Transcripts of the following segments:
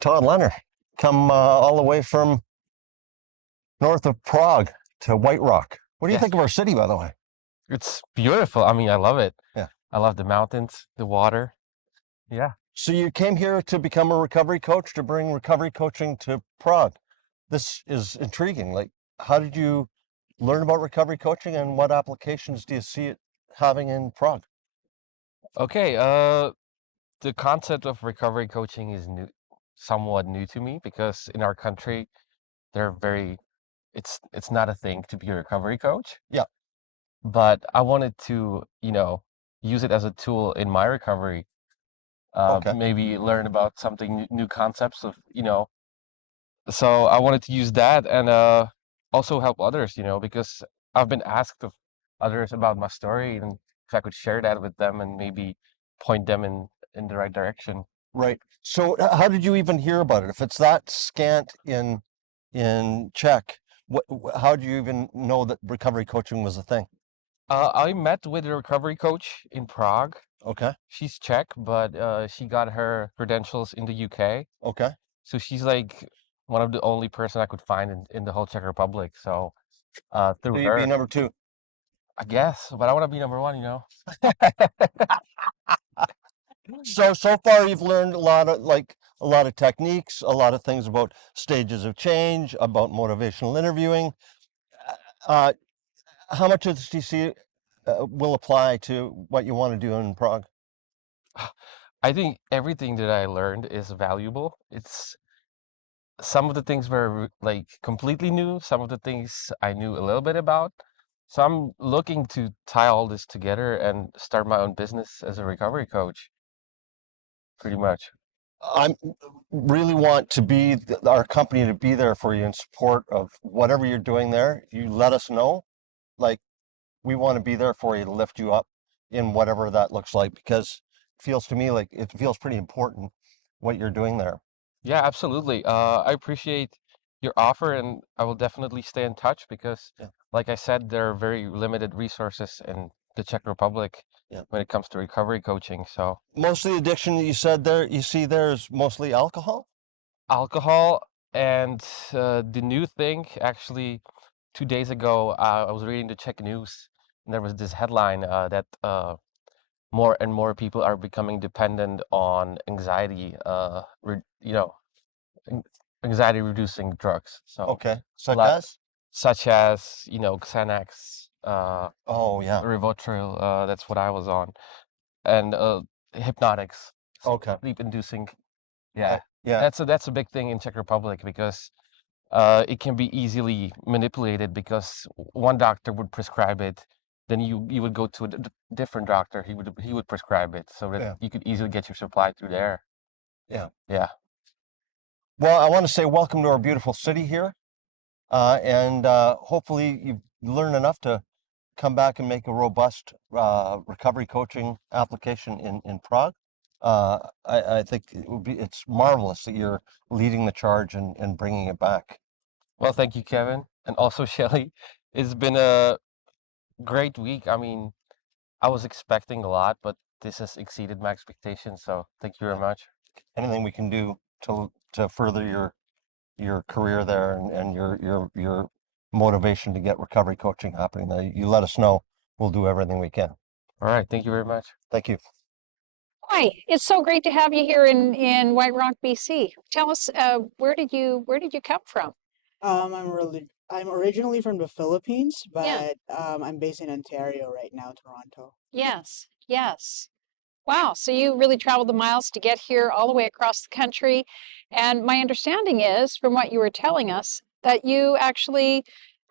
Todd Lenner, come all the way from north of Prague to White Rock. What do you Yes, think of our city, by the way? it's beautiful. I mean, I love it. Yeah. I love the mountains, the water. Yeah. So you came here to become a recovery coach, to bring recovery coaching to Prague. This is intriguing. Like, how did you learn about recovery coaching and what applications do you see it having in Prague? Okay. The concept of recovery coaching is somewhat new to me because in our country, they're very, it's not a thing to be a recovery coach. Yeah. But I wanted to, use it as a tool in my recovery. Okay. Maybe learn about something new concepts of, so I wanted to use that and also help others, because I've been asked of others about my story and if I could share that with them and maybe point them in the right direction. Right. So how did you even hear about it? If it's that scant in Czech, how do you even know that recovery coaching was a thing? I met with a recovery coach in Prague. Okay. She's Czech, but she got her credentials in the UK. Okay. So she's like one of the only person I could find in the whole Czech Republic. So So through you'd be her, number two. I guess, but I want to be number one. So far you've learned a lot of a lot of techniques, a lot of things about stages of change, about motivational interviewing. Uh, how much of this do you see will apply to what you want to do in Prague? I think everything that I learned is valuable. It's some of the things were like completely new, some of the things I knew a little bit about. So I'm looking to tie all this together and start my own business as a recovery coach, pretty much. I really want to be our company to be there for you in support of whatever you're doing there. You let us know. Like we want to be there for you to lift you up in whatever that looks like because it feels to me like it feels pretty important what you're doing there. Yeah, absolutely. I appreciate your offer and I will definitely stay in touch because, Yeah. like I said, there are very limited resources in the Czech Republic Yeah. when it comes to recovery coaching. So Most of the addiction that you said there, you see there is mostly alcohol. alcohol and the new thing, actually, 2 days ago, I was reading the Czech news and there was this headline that more and more people are becoming dependent on anxiety, an- anxiety reducing drugs. So Okay. a Such lot as? such as, Xanax, Oh, yeah. Rivotril, that's what I was on, and hypnotics, Okay. sleep inducing. Oh, Yeah, yeah. that's a big thing in Czech Republic because it can be easily manipulated because one doctor would prescribe it, then you would go to a different doctor, he would prescribe it so that Yeah. you could easily get your supply through there. Yeah. Yeah. Well, I want to say welcome to our beautiful city here. And hopefully you learn enough to come back and make a robust recovery coaching application in Prague. I think it's marvelous that you're leading the charge and bringing it back. Well, thank you, Kevin, and also Shelly. It's been a great week. I mean, I was expecting a lot, but this has exceeded my expectations, so thank you very Yeah. much. Anything we can do to further your career there and your motivation to get recovery coaching happening there, you let us know. We'll do everything we can. All right, thank you very much. Thank you. Hi, it's so great to have you here in White Rock, BC. Tell us, where did you come from? I'm originally from the Philippines, Yeah. but I'm based in Ontario right now, Toronto. Yes, yes. Wow, so you really traveled the miles to get here all the way across the country. And my understanding is, from what you were telling us, that you actually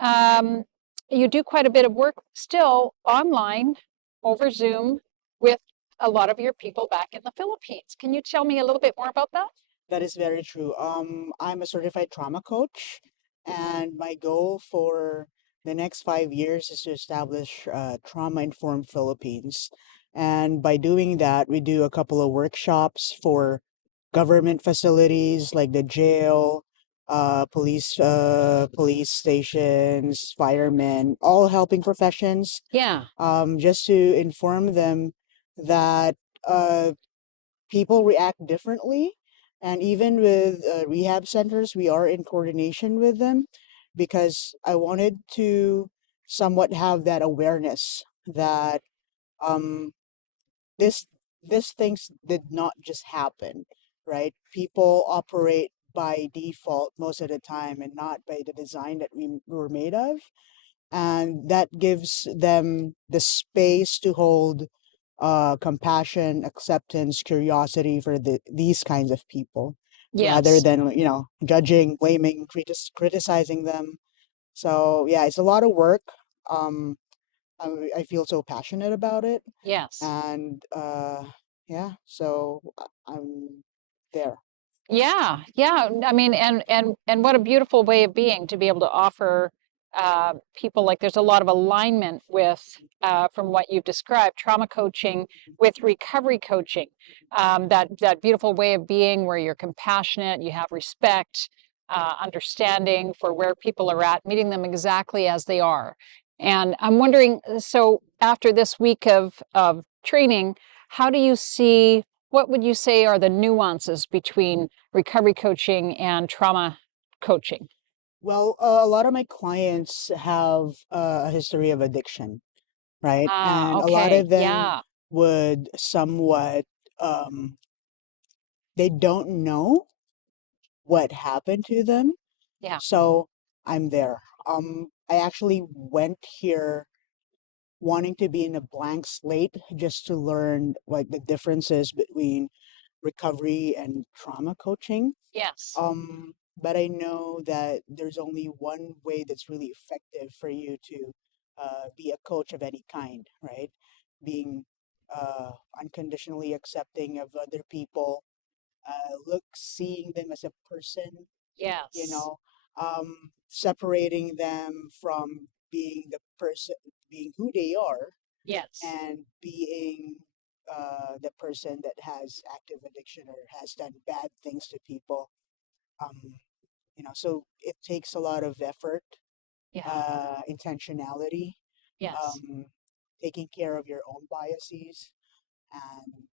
um, you do quite a bit of work still online over Zoom with a lot of your people back in the Philippines. Can you tell me a little bit more about that? That is very true. I'm a certified trauma coach, and my goal for the next 5 years is to establish trauma-informed Philippines. And by doing that, we do a couple of workshops for government facilities like the jail, police stations, firemen, all helping professions, Yeah. just to inform them that people react differently And even with rehab centers, we are in coordination with them because I wanted to somewhat have that awareness that um, this this things did not just happen, right? People operate by default most of the time and not by the design that we were made of, and that gives them the space to hold compassion, acceptance, curiosity for these kinds of people, rather Yes. than judging, blaming, criticizing them. So yeah, it's a lot of work. Um, I feel so passionate about it, Yes. and yeah, so I'm there. Yeah, yeah. I mean, and what a beautiful way of being to be able to offer people, like there's a lot of alignment with from what you've described, trauma coaching with recovery coaching. That beautiful way of being where you're compassionate, you have respect, understanding for where people are at, meeting them exactly as they are. And I'm wondering, so after this week of training, how do you see? What would you say are the nuances between recovery coaching and trauma coaching? Well, a lot of my clients have a history of addiction, right? Ah, And a lot okay. of them Yeah. would somewhat, um, they don't know what happened to them. Yeah. So I'm there. I actually went here wanting to be in a blank slate just to learn like the differences between recovery and trauma coaching. Yes. But I know that there's only one way that's really effective for you to be a coach of any kind, right? Being unconditionally accepting of other people, seeing them as a person, Yes. separating them from being the person, being who they are, Yes. and being the person that has active addiction or has done bad things to people. Um, so it takes a lot of effort, Yeah. intentionality, Yes. um, taking care of your own biases, and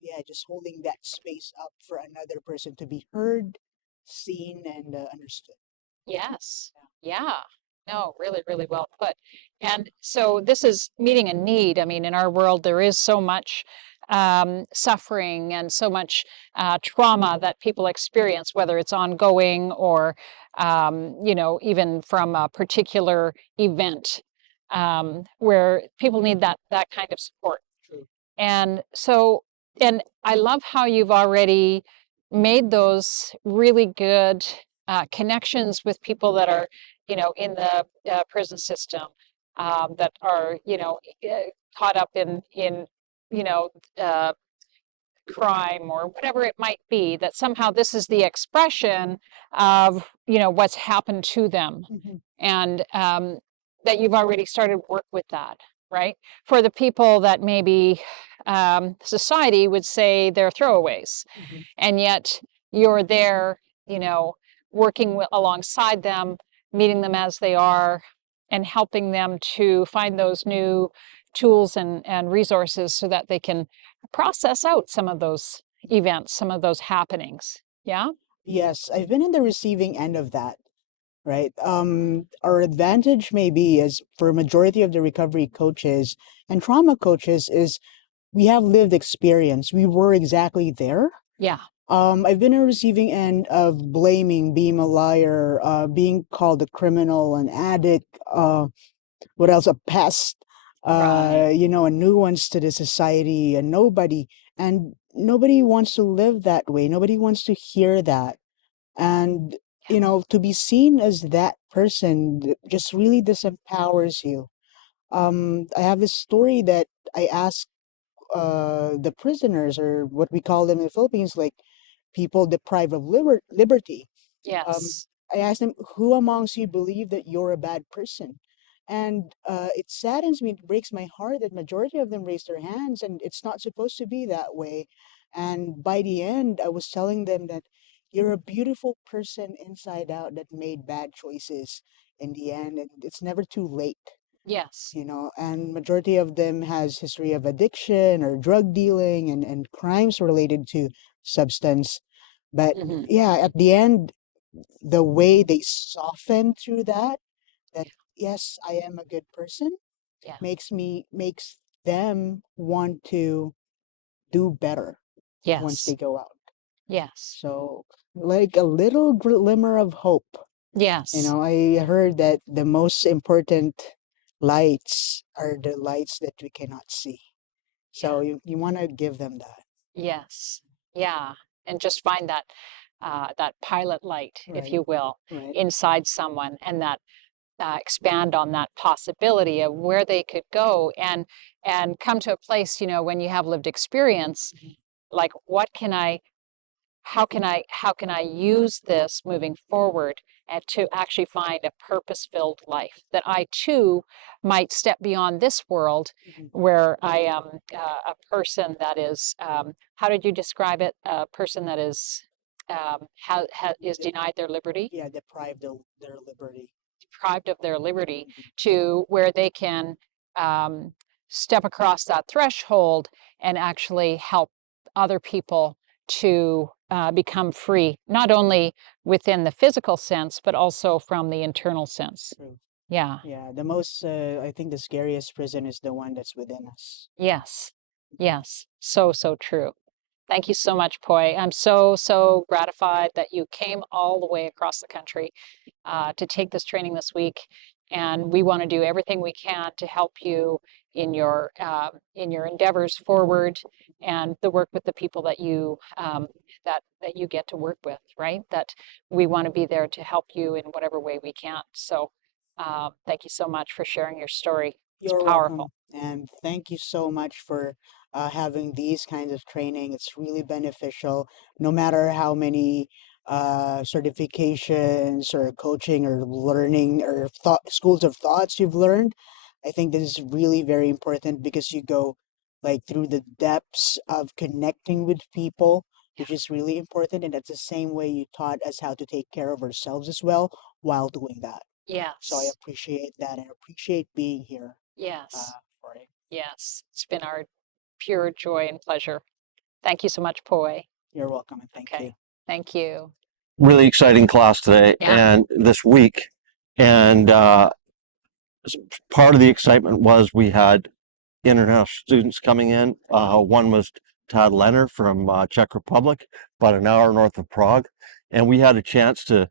yeah, just holding that space up for another person to be heard, seen, and understood. Yes. Yeah. No, really, really well put. And so this is meeting a need. I mean, in our world, there is so much suffering and so much trauma that people experience, whether it's ongoing or, even from a particular event where people need that kind of support. True. And so, and I love how you've already made those really good connections with people that are, in the prison system, that are, caught up in, you know, uh, crime or whatever it might be. That somehow this is the expression of, what's happened to them, Mhm. and that you've already started work with that, right? For the people that maybe society would say they're throwaways, Mhm. and yet you're there, you know, working alongside them, meeting them as they are, and helping them to find those new tools and resources so that they can process out some of those events, some of those happenings. Yeah? Yes, I've been in the receiving end of that, right? Our advantage maybe is for majority of the recovery coaches and trauma coaches is we have lived experience. We were exactly there. Yeah. I've been in the receiving end of blaming, being a liar, being called a criminal, an addict, what else, a pest, Right. a nuisance to the society, a nobody. And nobody wants to live that way. Nobody wants to hear that. And, to be seen as that person just really disempowers you. I have this story that I asked the prisoners, or what we call them in the Philippines, like people deprived of liberty. Um, Yes. I asked them, who amongst you believe that you're a bad person? And it saddens me, it breaks my heart that majority of them raised their hands, and it's not supposed to be that way. And by the end, I was telling them that you're a beautiful person inside out that made bad choices in the end, and it's never too late. Yes. And majority of them has history of addiction or drug dealing and crimes related to substance. But Mhm. yeah, at the end, the way they soften through that, yes, I am a good person, Yeah. makes them want to do better once Yes. they go out. Yes. So like a little glimmer of hope. Yes. I heard that the most important lights are the lights that we cannot see. So you want to give them that. Yes. Yeah. And just find that that pilot light, if Right. you will, Right. inside someone, and that expand on that possibility of where they could go, and come to a place, when you have lived experience, like how can I use this moving forward, and to actually find a purpose-filled life, that I too might step beyond this world Mhm. where I am a person that is, how did you describe it? A person that is is denied their liberty, Yeah, deprived of their liberty. deprived of their liberty, Mhm. to where they can um, step across that threshold and actually help other people to become free, not only within the physical sense, but also from the internal sense. True. Yeah. Yeah, I think the scariest prison is the one that's within us. Yes. Yes. So, so true. Thank you so much, Poy. I'm so, so gratified that you came all the way across the country to take this training this week. And we want to do everything we can to help you in your endeavors forward, and the work with the people that you get to work with, right? That we want to be there to help you in whatever way we can. So thank you so much for sharing your story. It's You're powerful. welcome. And thank you so much for having these kinds of training. It's really beneficial, no matter how many certifications or coaching or learning or schools of thoughts you've learned. I think this is really very important because you go like through the depths of connecting with people, which is really important. And that's the same way you taught us how to take care of ourselves as well while doing that. So I Yes. appreciate that and appreciate being here Yes. for it. Yes. It's been our pure joy and pleasure. Thank you so much, Poy. You're welcome and thank you. Okay. Thank you. Really exciting class today Yeah. and this week. And part of the excitement was we had international students coming in. One was Todd Lenner from Czech Republic, about an hour north of Prague. And we had a chance to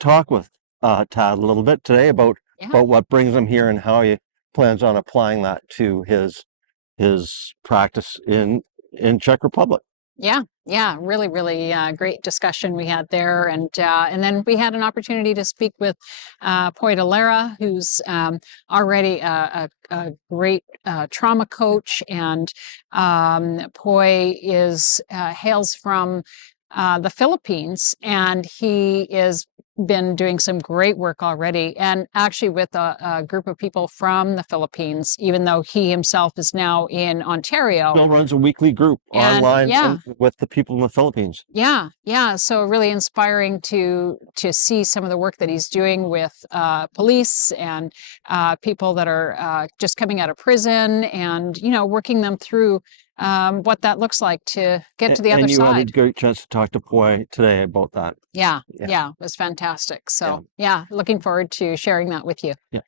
talk with Todd a little bit today about Yeah. what brings him here and how he plans on applying that to his practice in Czech Republic. Yeah, yeah, really, really great discussion we had there, and then we had an opportunity to speak with Poy de Lara, who's already a great trauma coach, and Poy hails from the Philippines, and he is been doing some great work already, and actually with a group of people from the Philippines, even though he himself is now in Ontario. Bill runs a weekly group And online yeah, and with the people in the Philippines. yeah. So really inspiring to see some of the work that he's doing with police and people that are just coming out of prison, and working them through what that looks like to get to the other And you had a side. great chance to talk to Poy today about that. Yeah, it was fantastic. So yeah, looking forward to sharing that with you. Yeah.